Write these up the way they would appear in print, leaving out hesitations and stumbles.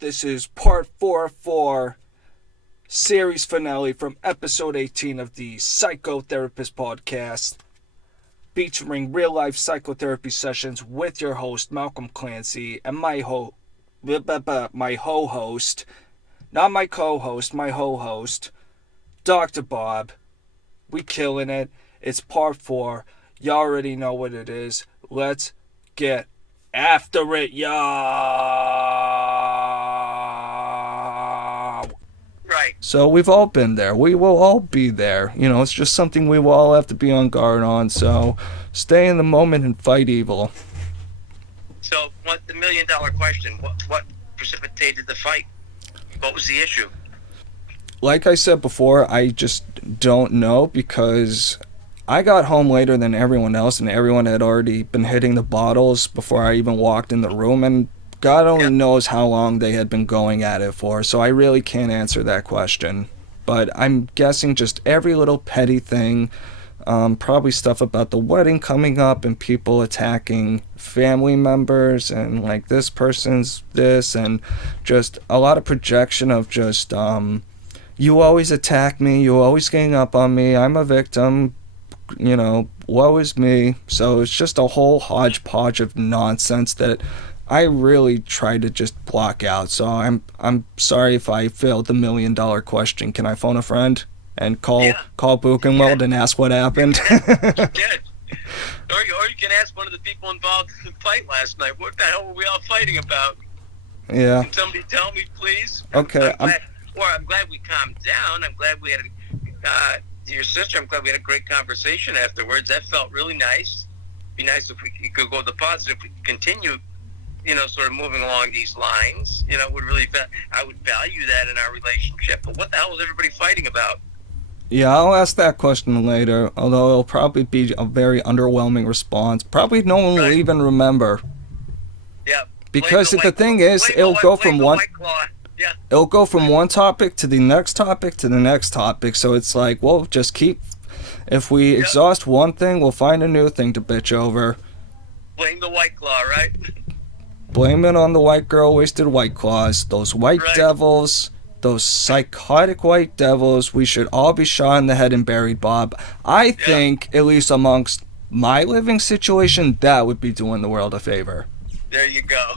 This is part 4 series finale from episode 18 of the Psychotherapist Podcast, featuring real-life psychotherapy sessions with your host, Malcolm Clancy, and my ho-host, not my co-host, my ho-host, Dr. Bob. We killing it. It's part 4. You already know what it is. Let's get after it, y'all. Right. So we've all been there. We will all be there. You know, it's just something we will all have to be on guard on. So stay in the moment and fight evil. So, what the $1 million question? What precipitated the fight? What was the issue? Like I said before, I just don't know because I got home later than everyone else, and everyone had already been hitting the bottles before I even walked in the room, and God only knows how long they had been going at it for, so I really can't answer that question. But I'm guessing just every little petty thing, probably stuff about the wedding coming up and people attacking family members and like this person's this, and just a lot of projection of just, you always attack me, you always gang up on me, I'm a victim, you know, woe is me. So it's just a whole hodgepodge of nonsense that I really try to just block out. So I'm sorry if I failed the $1 million question. Can I phone a friend and call Buchenwald and ask what happened? You did. Or you can ask one of the people involved in the fight last night. What the hell were we all fighting about? Yeah. Can somebody tell me, please? Okay. I'm glad we calmed down. I'm glad we had your sister, I'm glad we had a great conversation afterwards. That felt really nice. Be nice if we could go to the positive. If we could continue, you know, sort of moving along these lines. You know, I would value that in our relationship. But what the hell was everybody fighting about? Yeah, I'll ask that question later, although it'll probably be a very underwhelming response. Probably no one will even remember. Yeah. Because the thing is, it'll go from one... Yeah. It'll go from one topic to the next topic to the next topic. So it's like, well, just keep... If we exhaust one thing, we'll find a new thing to bitch over. Blame the White Claw, right? Blame it on the white girl wasted White Claws. Those white devils, those psychotic white devils, we should all be shot in the head and buried, Bob. I think, at least amongst my living situation, that would be doing the world a favor. There you go.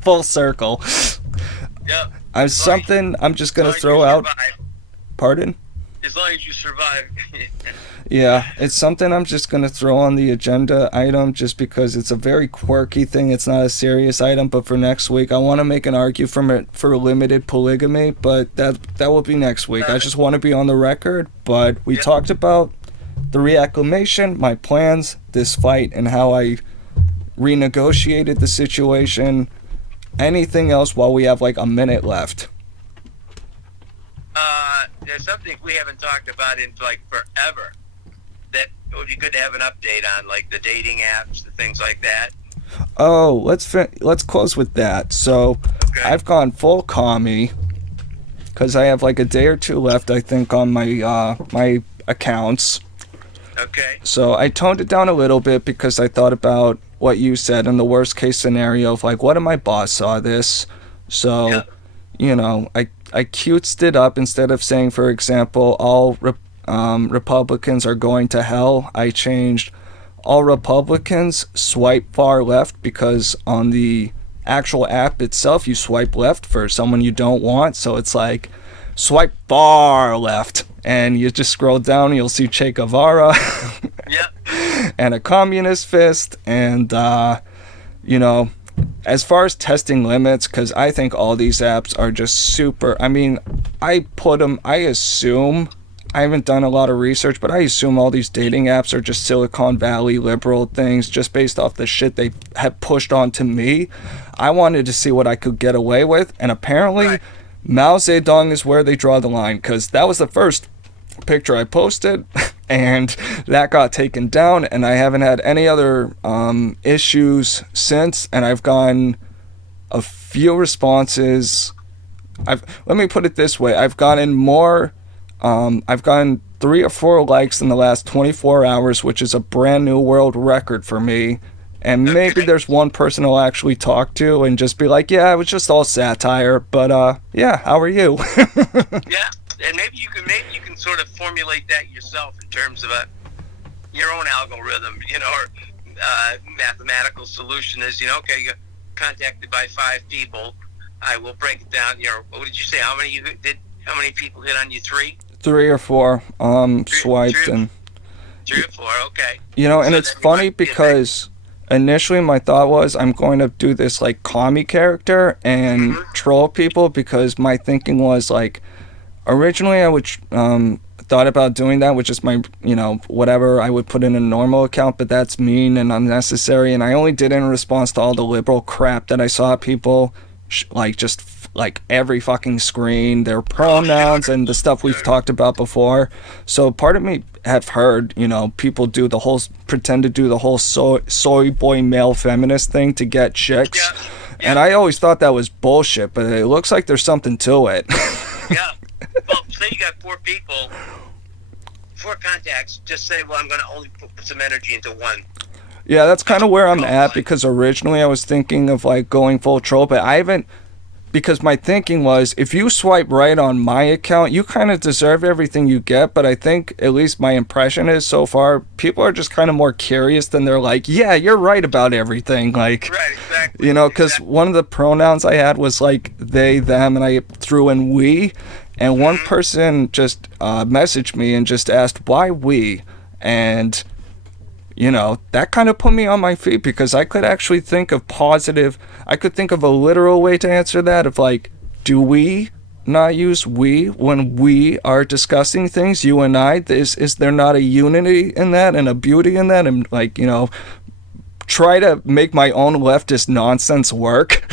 Full circle. Yep. I'm just going to throw out... Pardon? As long as you survive. Yeah, it's something I'm just going to throw on the agenda item just because it's a very quirky thing. It's not a serious item, but for next week, I want to make an argument for limited polygamy, but that will be next week. I just want to be on the record, but we talked about the reacclimation, my plans, this fight, and how I renegotiated the situation. Anything else while we have like a minute left? There's something we haven't talked about in like forever that it would be good to have an update on, like the dating apps, the things like that. Oh, let's close with that. So I've gone full Commie because I have like a day or two left, I think, on my my accounts. Okay. So I toned it down a little bit because I thought about what you said in the worst case scenario of like, what if my boss saw this? So, you know, I cutesed it up. Instead of saying, for example, all Republicans are going to hell, I changed all Republicans swipe far left, because on the actual app itself you swipe left for someone you don't want. So it's like swipe far left, and you just scroll down and you'll see Che Guevara and a communist fist, and you know, as far as testing limits, because I think all these apps are just super, I mean, I assume, I haven't done a lot of research, but I assume all these dating apps are just Silicon Valley liberal things just based off the shit they have pushed onto me. I wanted to see what I could get away with, and apparently Mao Zedong is where they draw the line, because that was the first picture I posted, and that got taken down, and I haven't had any other issues since, and I've gotten a few responses. Let me put it this way, I've gotten 3 or 4 likes in the last 24 hours, which is a brand new world record for me, And maybe Okay. there's one person I'll actually talk to and just be like, yeah, it was just all satire, but yeah, how are you? Yeah, and maybe you can sort of formulate that yourself in terms of your own algorithm, or mathematical solution is, okay, you got contacted by 5 people. I will break it down. What did you say? How many people hit on you? 3? 3 or 4 swiped, Three, and 3 or 4. Okay. and So it's then you funny must be a big. because initially my thought was I'm going to do this like commie character and Mhm. troll people, because my thinking was like, originally I would thought about doing that with just my whatever I would put in a normal account, but that's mean and unnecessary, and I only did it in response to all the liberal crap that I saw people like just like every fucking screen, their pronouns and the stuff we've talked about before. So part of me have heard people do the whole pretend to do the whole soy boy male feminist thing to get chicks, Yeah. and Yeah. I always thought that was bullshit, but it looks like there's something to it. Yeah. Well, say you got 4 people, 4 contacts. Just say, well, I'm going to only put some energy into one. Yeah, that's kind of where I'm at, Like, because originally I was thinking of like going full troll, but I haven't, because my thinking was if you swipe right on my account, you kind of deserve everything you get, but I think at least my impression is so far people are just kind of more curious than they're like, yeah, you're right about everything, like, right, exactly. because Exactly. one of the pronouns I had was like they, them, and I threw in we, and one person just messaged me and just asked why we, and that kind of put me on my feet, because I could actually think of I could think of a literal way to answer that, of like, do we not use we when we are discussing things, you and I? Is there not a unity in that and a beauty in that? And like, try to make my own leftist nonsense work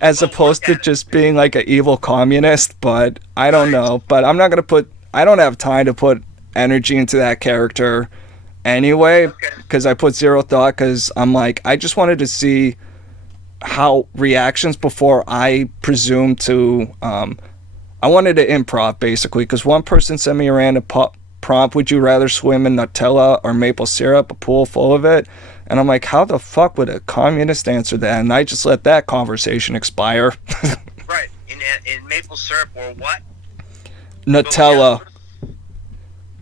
as Well, opposed look to at it. just being like an evil communist. But I don't know. But I'm not going to I don't have time to put energy into that character anyway, Okay. because I put zero thought, because I'm like, I just wanted to see how reactions before I presume to, I wanted to improv basically, because one person sent me a random prompt, would you rather swim in Nutella or maple syrup, a pool full of it? And I'm like, how the fuck would a communist answer that? And I just let that conversation expire. Right. In maple syrup or what? Nutella.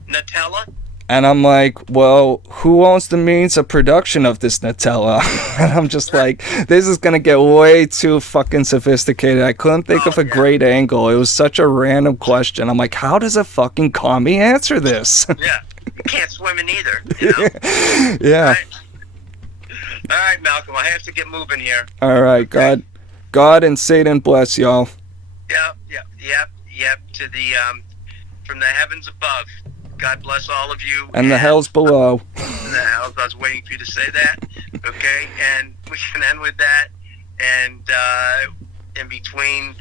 Nutella? And I'm like, well, who owns the means of production of this Nutella? And I'm just like, this is going to get way too fucking sophisticated. I couldn't think of a great angle. It was such a random question. I'm like, how does a fucking commie answer this? Yeah. You can't swim in either, Yeah. Right? All right, Malcolm, I have to get moving here. All right. God and Satan bless y'all. Yep. To the, from the heavens above. God bless all of you. And the hells below. And the hells, I was waiting for you to say that. Okay, and we can end with that. And in between,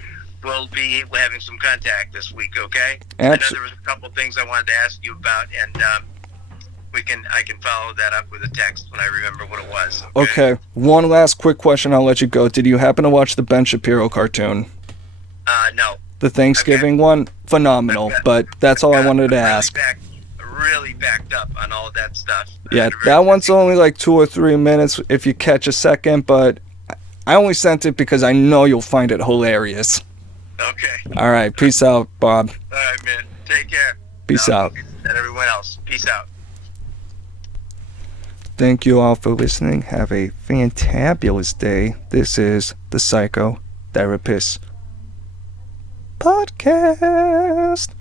we're having some contact this week. Okay. I know there was a couple things I wanted to ask you about, and I can follow that up with a text when I remember what it was. Okay. One last quick question. I'll let you go. Did you happen to watch the Ben Shapiro cartoon? No. The Thanksgiving one? Phenomenal. But that's all I wanted to ask. Really backed up on all of that stuff. Yeah, that one's only like 2 or 3 minutes if you catch a second, but I only sent it because I know you'll find it hilarious. Okay. All right, peace out, Bob. All right, man. Take care. Peace out. And everyone else. Peace out. Thank you all for listening. Have a fantabulous day. This is the Psychotherapist Podcast.